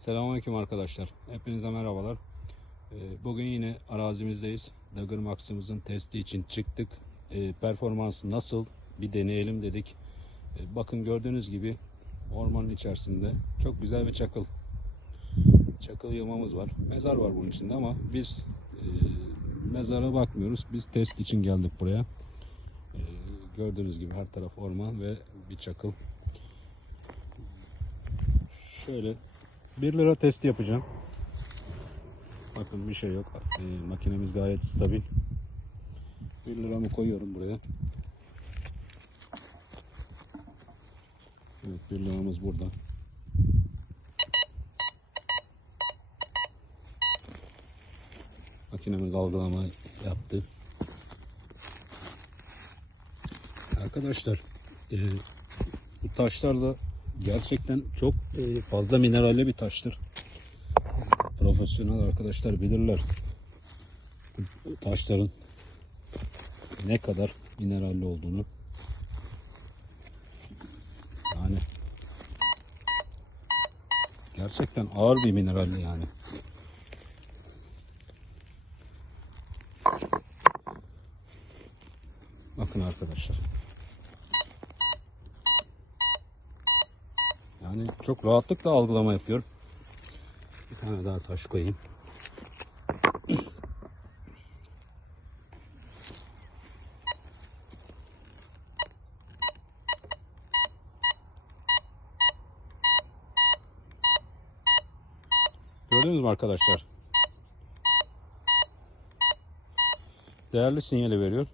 Selamünaleyküm arkadaşlar. Hepinize merhabalar. Ee, Bugün yine arazimizdeyiz. Dagger Max'ımızın testi için çıktık. Ee, Performansı nasıl bir deneyelim dedik. Ee, Bakın gördüğünüz gibi ormanın içerisinde çok güzel bir çakıl. Çakıl yığmamız var. Mezar var bunun içinde ama biz e, mezara bakmıyoruz. Biz test için geldik buraya. Gördüğünüz gibi her taraf orman ve bir çakıl. Şöyle 1 lira testi yapacağım. Bakın bir şey yok. Ee, makinemiz gayet stabil. 1 liramı koyuyorum buraya. Evet 1 liramız burada. Makinemiz algılama yaptı. Arkadaşlar e, bu taşlar gerçekten çok e, fazla mineralli bir taştır. Profesyonel arkadaşlar bilirler. Taşların ne kadar mineralli olduğunu. Yani gerçekten ağır bir mineralli yani. Bakın arkadaşlar. Yani çok rahatlıkla algılama yapıyor. Bir tane daha taş koyayım. Gördünüz mü arkadaşlar? Değerli sinyali veriyor.